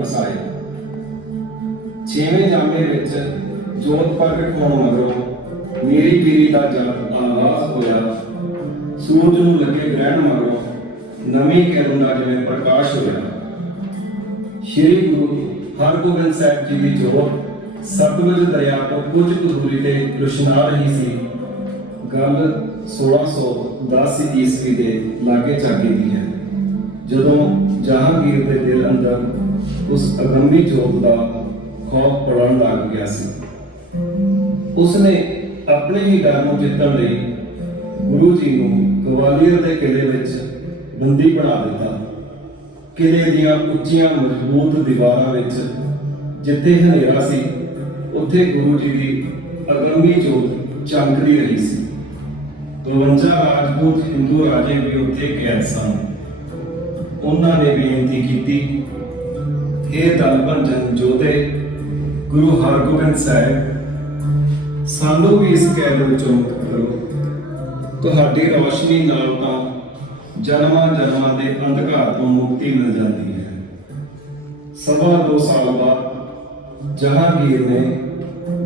ਵਸਾਏ ਛੇਵੇਂ ਜਾਮੇ ਵਿੱਚ ਜੋਤ ਪ੍ਰਗਟ ਹੋਣ ਮਗਰੋਂ ਮੇਰੀ ਪੀਰੀ ਦਾ ਜਲ ਆਗਾਜ਼ ਹੋਇਆ। ਸੂਰਜ ਨੂੰ ਲੱਗੇ ਗ੍ਰਹਿਣ ਮਗਰੋਂ ਨਵੀਂ ਕਿਰਨ ਜਿਵੇਂ ਪ੍ਰਕਾਸ਼ ਹੋਇਆ। ਸ਼੍ਰੀ ਗੁਰੂ ਹਰਗੋਬਿੰਦ ਸਾਹਿਬ ਜੀ ਦੀ ਜੋਤ ਸਤਲੁਜ ਦਰਿਆ ਤੋਂ ਕੁਝ ਕੁ ਦੂਰੀ ਤੇ ਰੁਸ਼ਨਾ ਰਹੀ ਸੀ। ਗੱਲ 1610 ਈਸਵੀ ਦੇ ਲਾਗੇ ਚਾਗੇ ਦੀ ਹੈ। ਜਦੋਂ ਜਹਾਂਗੀਰ ਦੇ ਦਿਲ ਅੰਦਰ ਉਸ ਅਗੰਮੀ ਜੋਤ ਦਾ ਖੌਫ ਪੜਨ ਲੱਗ ਗਿਆ ਸੀ। ਉਸਨੇ ਆਪਣੇ ਹੀ ਡਰ ਨੂੰ ਜਿੱਤਣ ਲਈ ਗੁਰੂ ਜੀ ਨੂੰ ਗਵਾਲੀਅਰ ਦੇ ਕਿਲੇ ਵਿੱਚ ਬੰਦੀ ਬਣਾ ਦਿੱਤਾ। ਕਿਲੇ ਦੀਆਂ ਉੱਚੀਆਂ ਮਜ਼ਬੂਤ ਦੀਵਾਰਾਂ ਵਿੱਚ ਜਿੱਥੇ ਹਨੇਰਾ ਸੀ, ਉੱਥੇ ਗੁਰੂ ਜੀ ਦੀ ਅਗੰਮੀ ਜੋਤ ਚਮਕਦੀ ਰਹੀ ਸੀ। 52 ਰਾਜਪੂਤ ਹਿੰਦੂ ਰਾਜੇ ਵੀ ਉੱਥੇ ਕੈਦ ਸਨ। ਉਹਨਾਂ ਨੇ ਬੇਨਤੀ ਕੀਤੀ ਇਹ ਦਲ ਭੰਜਨ ਜੋਧੇ ਗੁਰੂ ਹਰਗੋਬਿੰਦ ਸਾਹਿਬ, ਸਾਨੂੰ ਵੀ ਇਸ ਕੈਦ ਵਿੱਚੋਂ ਮੁਕਤ ਕਰੋ। ਤੁਹਾਡੀ ਰੋਸ਼ਨੀ ਨਾਲ ਤਾਂ ਜਨਮਾਂ ਜਨਮਾਂ ਦੇ ਅੰਧਕਾਰ ਤੋਂ ਮੁਕਤੀ ਮਿਲ ਜਾਂਦੀ ਹੈ। ਸਵਾ ਦੋ ਸਾਲ ਬਾਅਦ ਜਹਾਂਗੀਰ ਨੇ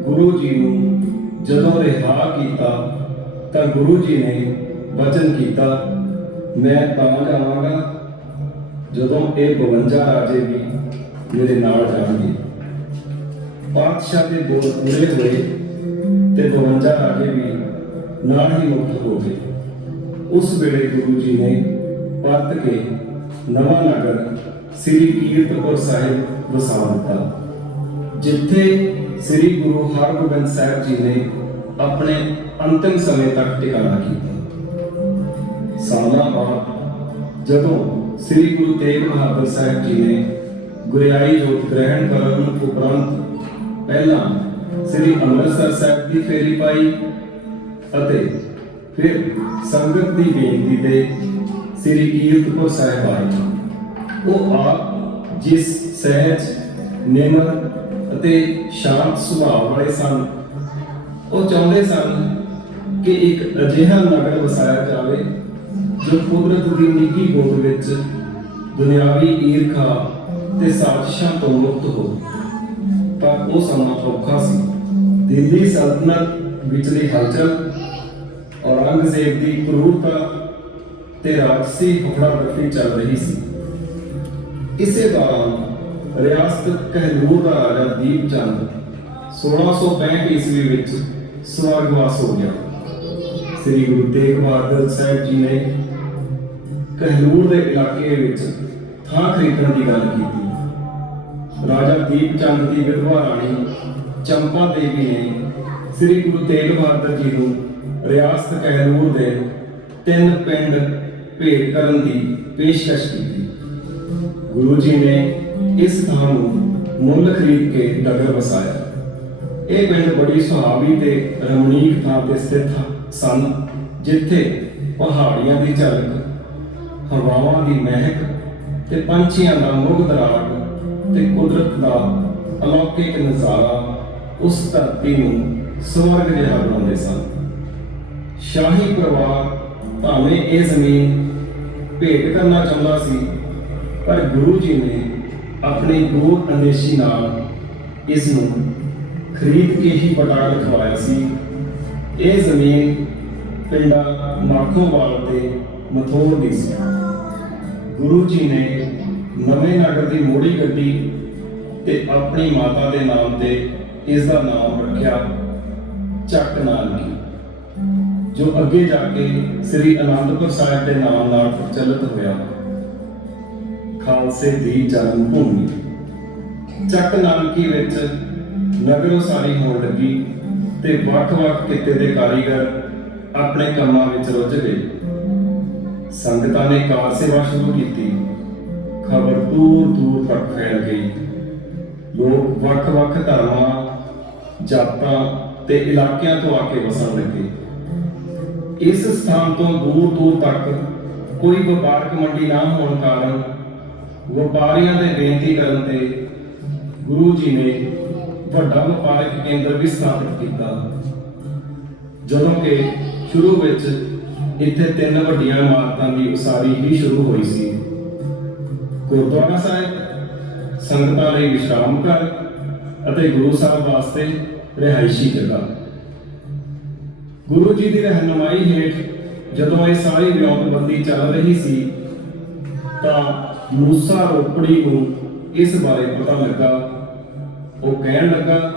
ਗੁਰੂ ਜੀ ਨੂੰ ਜਦੋਂ ਰਿਹਾ ਕੀਤਾ, ਤਾਂ ਗੁਰੂ ਜੀ ਨੇ ਵਚਨ ਕੀਤਾ, ਮੈਂ ਤਾਂ ਜਾਵਾਂਗਾ ਜਦੋਂ ਇਹ 52 ਰਾਜੇ ਵੀ ਮੇਰੇ ਨਾਲ ਜਾਣਗੇ ਪਾਤਸ਼ਾਹ ਦੇ ਬੋਲ ਪੂਰੇ ਹੋਏ ਤੇ 52 ਰਾਜੇ ਵੀ ਨਾਲ ਹੀ ਮੁਕਤ ਹੋ ਗਏ ਉਸ ਵੇਲੇ ਗੁਰੂ ਜੀ ਨੇ ਪਰਤ ਕੇ ਨਵਾਂ ਨਗਰ ਸ੍ਰੀ ਕੀਰਤਪੁਰ ਸਾਹਿਬ ਵਸਾ ਦਿੱਤਾ ਜਿੱਥੇ ਸ੍ਰੀ ਗੁਰੂ ਹਰਗੋਬਿੰਦ ਸਾਹਿਬ ਜੀ ਨੇ ਆਪਣੇ ਅੰਤਿਮ ਸਮੇਂ ਤੱਕ ਟਿਕਾਣਾ ਕੀਤਾ ਸਾਲਾਂ ਬਾਅਦ ਜਦੋਂ ਸ੍ਰੀ ਗੁਰੂ ਤੇਗ ਬਹਾਦਰ ਸਾਹਿਬ ਜੀ ਨੇ ਗੁਰਿਆਈ ਜੋਤ ਗ੍ਰਹਿਣ ਕਰਨ ਉਪਰੰਤ ਪਹਿਲਾਂ ਸ੍ਰੀ ਅੰਮ੍ਰਿਤਸਰ ਸਾਹਿਬ ਦੀ ਫੇਰੀ ਪਾਈ ਅਤੇ ਫਿਰ ਸੰਗਤ ਦੀ ਬੇਨਤੀ ਤੇ ਸ੍ਰੀ ਕੀਰਤਪੁਰ ਸਾਹਿਬ ਆਏ। ਉਹ ਆਪ ਜਿਸ ਸਹਿਜ, ਨਿਮਰ ਅਤੇ ਸ਼ਾਂਤ ਸੁਭਾਅ ਵਾਲੇ ਸਨ, ਉਹ ਚਾਹੁੰਦੇ ਸਨ ਕਿ ਇੱਕ ਅਜਿਹਾ ਨਗਰ ਵਸਾਇਆ ਜਾਵੇ ਜੋ ਕੁਦਰਤ ਦੀ ਨਿੱਘੀ ਗੋਦ ਵਿੱਚ ਦੁਨਿਆਵੀ ਈਰਖਾ ਤੇ ਸਾਜ਼ਿਸ਼ਾਂ ਤੋਂ ਮੁਕਤ ਹੋ। ਪਰ ਉਹ ਸਮਾਂ ਔਖਾ ਸੀ। ਦਿੱਲੀ ਸਲਤਨਤ ਵਿਚਲੀ ਹਲਚਲ, ਔਰੰਗਜ਼ੇਬ ਦੀ ਕਰੂਰਤਾ ਤੇ ਰਾਜਸੀ ਹਫੜਾ ਚੱਲ ਰਹੀ ਸੀ। ਇਸੇ ਦੌਰਾਨ ਰਿਆਸਤ ਕਹਿਲੂਰ ਦਾ ਰਾਜਾ ਦੀਪ ਚੰਦ 1665 ਈਸਵੀ ਵਿੱਚ ਸਵਰਗਵਾਸ ਹੋ ਗਿਆ। ਸ੍ਰੀ ਗੁਰੂ ਤੇਗ ਬਹਾਦਰ ਸਾਹਿਬ ਜੀ ਨੇ ਕਹਿਲੂਰ ਦੇ ਇਲਾਕੇ ਵਿੱਚ ਥਾਂ ਖਰੀਦਣ ਦੀ ਗੱਲ ਕੀਤੀ। ਰਾਜਾ ਦੀਪ ਚੰਦ ਦੀ ਵਿਧਵਾ ਰਾਣੀ ਚੰਪਾ ਦੇਵੀ ਨੇ ਸ੍ਰੀ ਗੁਰੂ ਤੇਗ ਬਹਾਦਰ ਜੀ ਨੂੰ ਰਿਆਸਤ ਕਹਿਲੂਰ ਦੇ ਤਿੰਨ ਪਿੰਡ ਭੇਟ ਕਰਨ ਦੀ ਪੇਸ਼ਕਸ਼ ਕੀਤੀ। ਗੁਰੂ ਜੀ ਨੇ ਇਸ ਥਾਂ ਨੂੰ ਮੁੱਲ ਖਰੀਦ ਕੇ ਨਗਰ ਵਸਾਇਆ। ਇਹ ਪਿੰਡ ਬੜੀ ਸੁਹਾਵੀ ਤੇ ਰਮਣੀਕ ਥਾਂ ਤੇ ਸਥਿਤ ਸਨ, ਜਿੱਥੇ ਪਹਾੜੀਆਂ ਦੀ ਝਲਕ, ਹਵਾਵਾਂ ਦੀ ਮਹਿਕ ਤੇ ਪੰਛੀਆਂ ਦਾ ਮੁਗਧ ਰਾਗ ਤੇ ਕੁਦਰਤ ਦਾ ਅਲੌਕਿਕ ਨਜ਼ਾਰਾ ਉਸ ਧਰਤੀ ਨੂੰ ਸਵਰਗ ਜਿਹਾ ਬਣਾਉਂਦੇ ਸਨ। ਸ਼ਾਹੀ ਪਰਿਵਾਰ ਭਾਵੇਂ ਇਹ ਜ਼ਮੀਨ ਭੇਟ ਕਰਨਾ ਚਾਹੁੰਦਾ ਸੀ, ਪਰ ਗੁਰੂ ਜੀ ਨੇ ਆਪਣੀ ਦੂਰ ਅੰਦੇਸ਼ੀ ਨਾਲ ਇਸ ਨੂੰ ਖਰੀਦ ਕੇ ਹੀ ਬਟਾ ਲਿਖਵਾਇਆ ਸੀ। ਇਹ ਜ਼ਮੀਨ ਪਿੰਡਾ ਨਾਖੋਵਾਲ ਦੇ ਮਥੋਰ ਦੀ ਸੀ। ਗੁਰੂ ਜੀ ਨੇ ਨਵੇਂ ਨਗਰ ਦੀ ਮੋੜੀ ਗੱਡੀ ਤੇ ਆਪਣੀ ਮਾਤਾ ਦੇ ਨਾਮ ਤੇ ਇਸ ਦਾ ਨਾਮ ਰੱਖਿਆ ਚੱਕ ਨਾਨਕੀ, ਜੋ ਅੱਗੇ ਜਾ ਕੇ ਸ੍ਰੀ ਅਨੰਦਪੁਰ ਸਾਹਿਬ ਦੇ ਨਾਮ ਨਾਲ ਪ੍ਰਚਲਿਤ ਹੋਇਆ। ਖਾਲਸੇ ਦੀ ਜਨਮ ਭੂਮੀ ਚੱਕ ਨਾਨਕੀ ਵਿੱਚ ਨਗਰ ਉਸਾਰੀ ਹੋਣ ਲੱਗੀ ਤੇ ਵੱਖ-ਵੱਖ ਕਿੱਤੇ ਦੇ ਕਾਰੀਗਰ ਆਪਣੇ ਕੰਮਾਂ ਵਿੱਚ ਰੁੱਝ ਗਏ। ਸੰਗਤਾਂ ਨੇ ਕਾਰ ਸੇਵਾ ਸ਼ੁਰੂ ਕੀਤੀ। ਖਬਰ ਦੂਰ ਦੂਰ ਤੱਕ ਫੈਲ ਗਈ। ਲੋਕ ਵੱਖ-ਵੱਖ ਧਰਮਾਂ, ਜਾਤਾਂ ਤੇ ਇਲਾਕਿਆਂ ਤੋਂ ਆ ਕੇ ਵਸਣ ਲੱਗੇ। ਇਸ ਸਥਾਨ ਤੋਂ ਦੂਰ ਦੂਰ ਤੱਕ ਕੋਈ ਵਪਾਰਕ ਮੰਡੀ ਨਾ ਹੋਣ ਕਾਰਨ ਵਪਾਰੀਆਂ ਦੇ ਬੇਨਤੀ ਕਰਨ ਤੇ ਗੁਰੂ ਜੀ ਨੇ ਵੱਡਾ ਵਪਾਰਕ ਕੇਂਦਰ ਵੀ ਸਥਾਪਿਤ ਕੀਤਾ। ਜਦੋਂ ਕਿ ਸ਼ੁਰੂ ਵਿੱਚ ਇੱਥੇ ਤਿੰਨ ਵੱਡੀਆਂ ਇਮਾਰਤਾਂ ਦੀ ਉਸਾਰੀ ਹੀ ਸ਼ੁਰੂ ਹੋਈ ਸੀ। ਗੁਰਦੁਆਰਾ ਸਾਹਿਬ, ਸੰਗਤਾਂ ਲਈ ਵਿਸ਼ਰਾਮ ਘਰ ਅਤੇ ਗੁਰੂ ਸਾਹਿਬ ਵਾਸਤੇ ਰਿਹਾਇਸ਼ੀ ਜਗ੍ਹਾ। ਗੁਰੂ ਜੀ ਦੀ ਰਹਿਨੁਮਾਈ ਹੇਠ ਜਦੋਂ ਇਹ ਸਾਰੀ ਵਿਉਂਤਬੰਦੀ ਚੱਲ ਰਹੀ ਸੀ, ਤਾਂ ਮੂਸਾ ਰੋਪੜੀ ਨੂੰ ਇਸ ਬਾਰੇ ਪਤਾ ਲੱਗਾ। ਉਹ ਕਹਿਣ ਲੱਗਾ,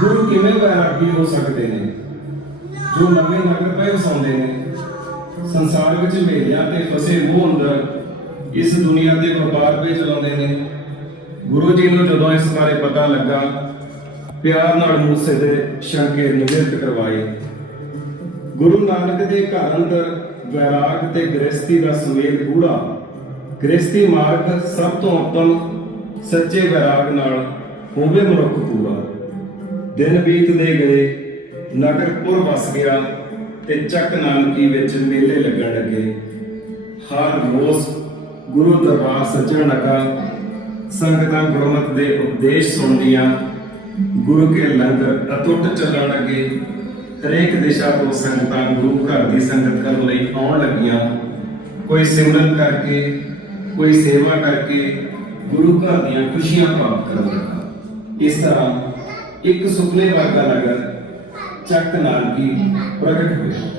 ਗੁਰੂ ਕਿਵੇਂ ਵੈਰਾਗੀ ਹੋ ਸਕਦੇ ਨੇ? ਜੋ ਨਵੇਂ ਨਗਰ ਪਏ ਵਸਾਉਂਦੇ ਨੇ, ਸੰਸਾਰ ਵਿੱਚ ਮੇਲਿਆਂ ਤੇ ਫਸੇ ਮੂੰਹ ਅੰਦਰ ਇਸ ਦੁਨੀਆ ਦੇ ਵਪਾਰ ਵੀ ਚਲਾਉਂਦੇ ਨੇ। ਗੁਰੂ ਜੀ ਨੂੰ ਜਦੋਂ ਇਸ ਬਾਰੇ ਪਤਾ ਲੱਗਾ, ਪਿਆਰ ਨਾਲ ਮੂਸੇ ਦੇ ਸ਼ੰਕੇ ਨਿਵਰਤ ਕਰਵਾਏ। ਗੁਰੂ ਨਾਨਕ ਦੇ ਘਰ ਅੰਦਰ ਵੈਰਾਗ ਤੇ ਗ੍ਰਸਤੀ ਦਾ ਸੁਮੇਲ ਗੂੜਾ ਗ੍ਰਸਤੀ ਮਾਰਗ ਸਭ ਤੋਂ ਉੱਤਮ, ਸੱਚੇ ਵੈਰਾਗ ਨਾਲ ਹੋਵੇ ਮਨੁੱਖ ਪੂਰਾ। ਦਿਨ ਬੀਤਦੇ ਗਏ ਨਗਰਪੁਰ ਵਸ ਗਿਆ ਤੇ ਚੱਕ ਨਾਨਕੀ ਵਿੱਚ ਮੇਲੇ ਲੱਗਣ ਲੱਗੇ। ਹਰ ਰੋਜ਼ ਗੁਰੂ ਦਰਬਾਰ ਸੱਜਣ ਲੱਗਾ, ਸੰਗਤਾਂ ਗੁਰਮਤ ਦੇ ਉਪਦੇਸ਼ ਸੁਣਦੀਆਂ, ਗੁਰੂ ਕੇ ਲੰਗਰ ਅਟੁੱਟ ਚੱਲਣ ਲੱਗੇ, ਹਰੇਕ ਦਿਸ਼ਾ ਤੋਂ ਸੰਗਤਾਂ ਗੁਰੂ ਘਰ ਦੀ ਸੰਗਤ ਕਰਨ ਲਈ ਆਉਣ ਲੱਗੀਆਂ। ਕੋਈ ਸਿਮਰਨ ਕਰਕੇ, ਕੋਈ ਸੇਵਾ ਕਰਕੇ ਗੁਰੂ ਘਰ ਦੀਆਂ ਖੁਸ਼ੀਆਂ ਪ੍ਰਾਪਤ ਕਰਨ ਲੱਗਾ। ਇਸ ਤਰ੍ਹਾਂ ਇੱਕ ਸੁਪਨੇ ਵਰਗਾ ਨਗਰ ਚੱਕ ਨਾਲ ਹੀ ਪ੍ਰਗਟ ਹੋਇਆ।